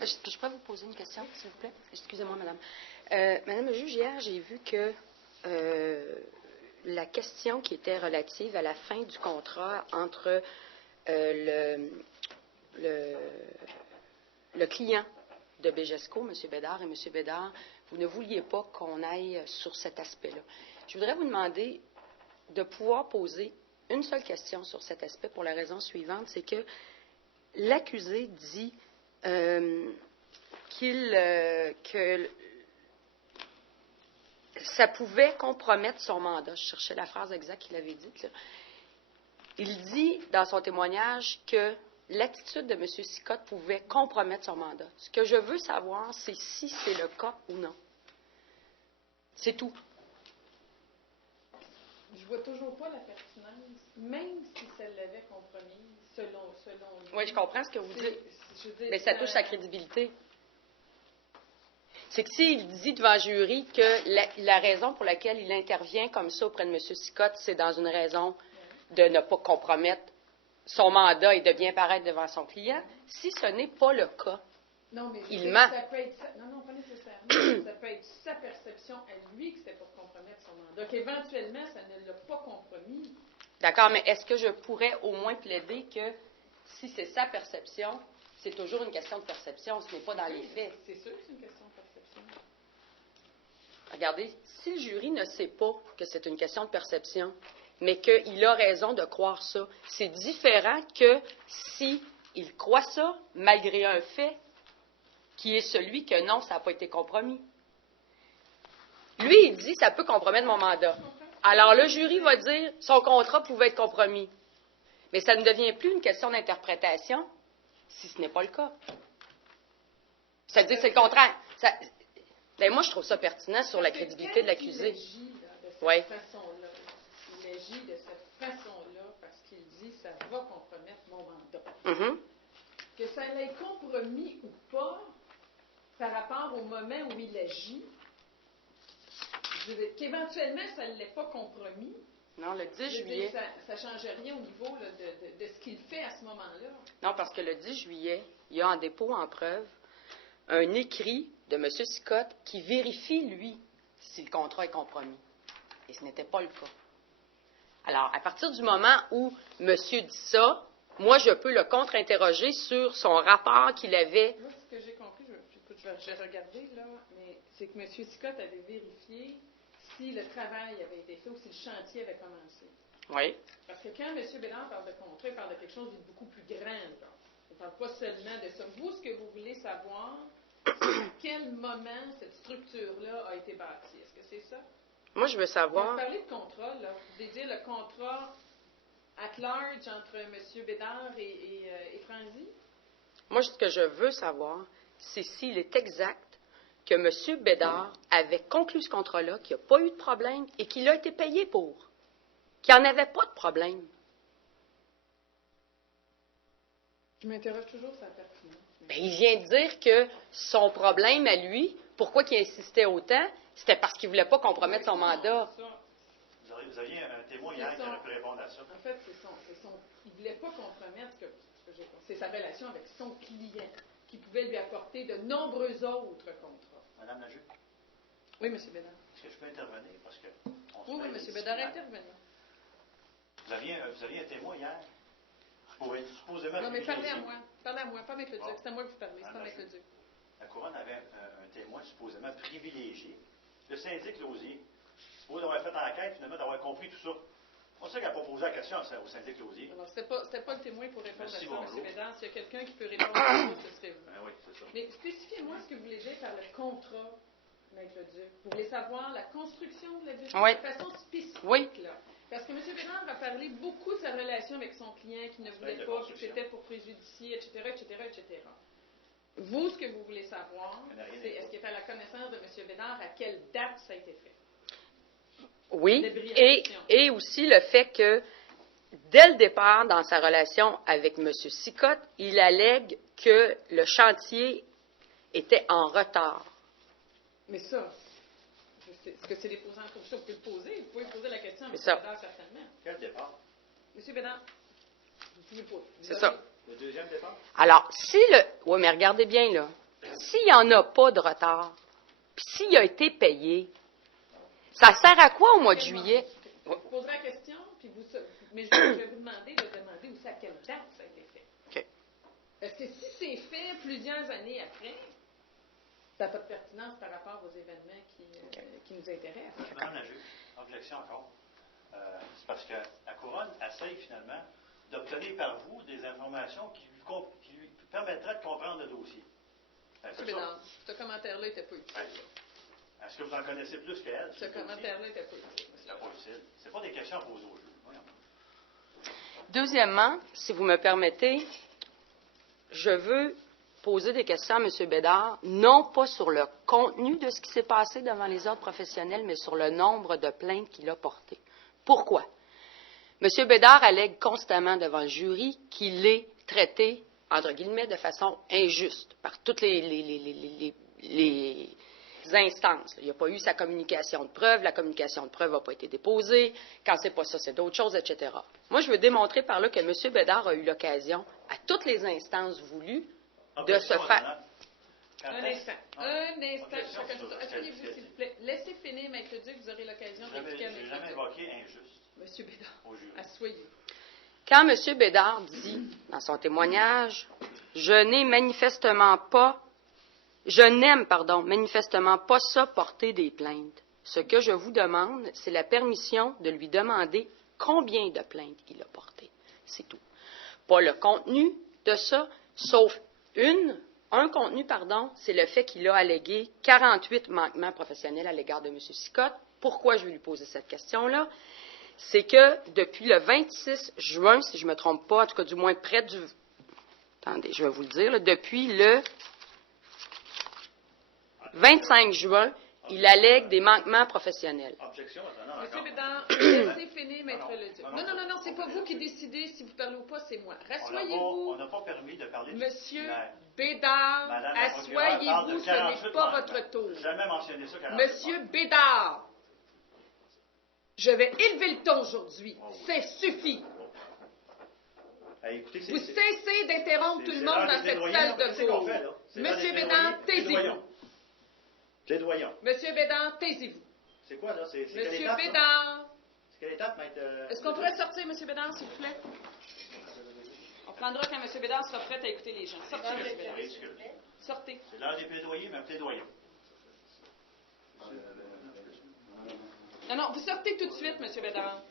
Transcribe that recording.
Je pourrais vous poser une question, s'il vous plaît? Excusez-moi, madame. Madame le juge, hier, j'ai vu que la question qui était relative à la fin du contrat entre le client de Bégesco, M. Bédard et M. Bédard, vous ne vouliez pas qu'on aille sur cet aspect-là. Je voudrais vous demander de pouvoir poser une seule question sur cet aspect pour la raison suivante, c'est que l'accusé dit que ça pouvait compromettre son mandat. Je cherchais la phrase exacte qu'il avait dite, là. Il dit dans son témoignage que l'attitude de M. Sicotte pouvait compromettre son mandat. Ce que je veux savoir, c'est si c'est le cas ou non. C'est tout. Je vois toujours pas la pertinence, même si ça l'avait compromis, selon lui. Oui, je comprends ce que vous dites. Mais ça touche sa crédibilité. C'est que s'il dit devant le jury que la raison pour laquelle il intervient comme ça auprès de M. Sicotte, c'est dans une raison de ne pas compromettre son mandat et de bien paraître devant son client, si ce n'est pas le cas, non, mais il ment. Ça peut être non, pas nécessairement. Ça peut être sa perception à lui que c'était pour compromettre son mandat. Donc, éventuellement, ça ne l'a pas compromis. D'accord, mais est-ce que je pourrais au moins plaider que si c'est sa perception, c'est toujours une question de perception, ce n'est pas dans les faits? C'est sûr que c'est une question de perception. Regardez, si le jury ne sait pas que c'est une question de perception, mais qu'il a raison de croire ça, c'est différent que s'il croit ça, malgré un fait qui est celui que non, ça n'a pas été compromis. Lui, il dit, ça peut compromettre mon mandat. Alors, le jury va dire, son contrat pouvait être compromis. Mais ça ne devient plus une question d'interprétation si ce n'est pas le cas. Ça veut dire que c'est le contraire. Ben, moi, je trouve ça pertinent sur la crédibilité de l'accusé. Oui. Il agit de cette façon-là parce qu'il dit, ça va compromettre mon mandat. Mm-hmm. Que ça l'ait compromis ou pas, par rapport au moment où il agit, qu'éventuellement, ça ne l'ait pas compromis. Non, le 10 juillet. Ça ne change rien au niveau là, de ce qu'il fait à ce moment-là. Non, parce que le 10 juillet, il y a en dépôt en preuve un écrit de M. Sicotte qui vérifie, lui, si le contrat est compromis. Et ce n'était pas le cas. Alors, à partir du moment où monsieur dit ça, moi, je peux le contre-interroger sur son rapport qu'il avait. Moi, ce que j'ai compris, je vais regarder, là, mais c'est que M. Sicotte avait vérifié si le travail avait été fait ou si le chantier avait commencé. Oui. Parce que quand M. Bédard parle de contrat, il parle de quelque chose de beaucoup plus grand. Là. Il ne parle pas seulement de ça. Vous, ce que vous voulez savoir, c'est à quel moment cette structure-là a été bâtie. Est-ce que c'est ça? Moi, je veux savoir. Quand vous parlez de contrat, là, vous voulez dire le contrat at large entre M. Bédard et Franzi? Moi, ce que je veux savoir, c'est s'il est exact que M. Bédard avait conclu ce contrat-là, qu'il n'y a pas eu de problème et qu'il a été payé pour. Qu'il n'y en avait pas de problème. Je m'interroge toujours sur la pertinence. Bien, il vient de dire que son problème à lui, pourquoi il insistait autant, c'était parce qu'il ne voulait pas compromettre son mandat. Vous aviez un témoin hier qui aurait pu répondre à ça. En fait, il ne voulait pas compromettre c'est sa relation avec son client, qui pouvait lui apporter de nombreux autres contrats. Madame la juge? Oui, M. Bédard. Est-ce que je peux intervenir? Parce que oui, M. Bédard, intervenir. Vous aviez un témoin hier? Supposément. Non, mais parlez à moi. Parlez à moi, pas avec le Duc. C'est à moi que vous parlez, c'est pas avec le Duc. La couronne avait un témoin supposément privilégié. Le syndic Lausier, supposé avoir fait enquête, finalement, d'avoir compris tout ça. C'est pour ça qu'elle a pas posé la question au syndic Lausier. Alors, c'était pas le témoin pour répondre à ça, bonjour. M. Bédard. S'il y a quelqu'un qui peut répondre à ça, ce serait vous. Ben oui, c'est ça. Mais spécifiez-moi ce que vous voulez dire par le contrat, Maître Duc. Vous voulez savoir la construction de la Duc Oui. de façon spécifique, Oui. là. Parce que M. Bédard a parlé beaucoup de sa relation avec son client qui ne voulait pas, que c'était pour préjudicier, etc., etc., etc. Vous, ce que vous voulez savoir, c'est est-ce qu'il est à la connaissance de M. Bédard à quelle date ça a été fait? Oui, et aussi le fait que, dès le départ, dans sa relation avec M. Sicotte, il allègue que le chantier était en retard. Mais ça, est-ce que c'est déposant pour ça? Vous pouvez le poser. Vous pouvez poser la question à M. ça. Bédard, certainement. Quel départ? M. Bédard, vous pouvez poser. C'est ça. Le deuxième départ? Alors, si le... Oui, mais regardez bien, là. s'il n'y en a pas de retard, puis s'il a été payé, ça sert à quoi au mois de juillet? Je vous poserai la question, mais je vais vous demander de demander aussi à quelle date ça a été fait. OK. Parce que si c'est fait plusieurs années après, ça n'a pas de pertinence par rapport aux événements qui nous intéressent. Madame la juge, objection encore. C'est parce que la Couronne essaye finalement d'obtenir par vous des informations qui lui permettraient de comprendre le dossier. M. Bédard, ce commentaire-là n'était pas utile. Est-ce que vous en connaissez plus qu'elle? Ce commentaire-là n'était pas utile. C'est pas utile. Ce pas des questions à poser au juge. Deuxièmement, si vous me permettez, je veux poser des questions à M. Bédard, non pas sur le contenu de ce qui s'est passé devant les autres professionnels, mais sur le nombre de plaintes qu'il a portées. Pourquoi? M. Bédard allègue constamment devant le jury qu'il est traité, entre guillemets, de façon injuste par toutes les instances. Il n'y a pas eu sa communication de preuve, la communication de preuve n'a pas été déposée, quand c'est pas ça, c'est d'autres choses, etc. Moi, je veux démontrer par là que M. Bédard a eu l'occasion, à toutes les instances voulues, de se faire... Un instant. Asseyez-vous, s'il vous plaît. Laissez finir, Maître Duc, vous aurez l'occasion d'expliquer à Maître Duc. Je n'ai jamais évoqué injuste. M. Bédard, asseyez-vous. Quand M. Bédard dit, dans son témoignage, je n'aime manifestement pas ça porter des plaintes. Ce que je vous demande, c'est la permission de lui demander combien de plaintes il a portées. C'est tout. Pas le contenu de ça, sauf un contenu, c'est le fait qu'il a allégué 48 manquements professionnels à l'égard de M. Sicotte. Pourquoi je vais lui poser cette question-là? C'est que depuis le 26 juin, si je ne me trompe pas, en tout cas du moins près du... Attendez, je vais vous le dire. Là, depuis le 25 juin, il allègue des manquements professionnels. Objection, M. Bédard, laissez finir, Maître Leduc. Non, c'est pas vous qui décidez si vous parlez ou pas, c'est moi. Rassoyez-vous. On n'a pas permis de parler de Monsieur Bédard, asseyez-vous, ce n'est pas votre tour. Jamais mentionné ça. Monsieur Bédard, je vais élever le ton aujourd'hui. Ça suffit. Écoutez, vous cessez d'interrompre tout le monde dans cette salle de cours. Monsieur Bédard, taisez-vous. Plaidoyons. Monsieur Bédard, taisez-vous. C'est quoi, là? Monsieur Bédard. C'est quelle étape, Maître? Est-ce qu'on pourrait sortir, Monsieur Bédard, s'il vous plaît? On prendra quand M. Bédard sera prêt à écouter les gens. Sortez, M. Bédard. Sortez. C'est l'heure des plaidoyers, mais plaidoyons. Non, vous sortez tout de suite, M. Bédard.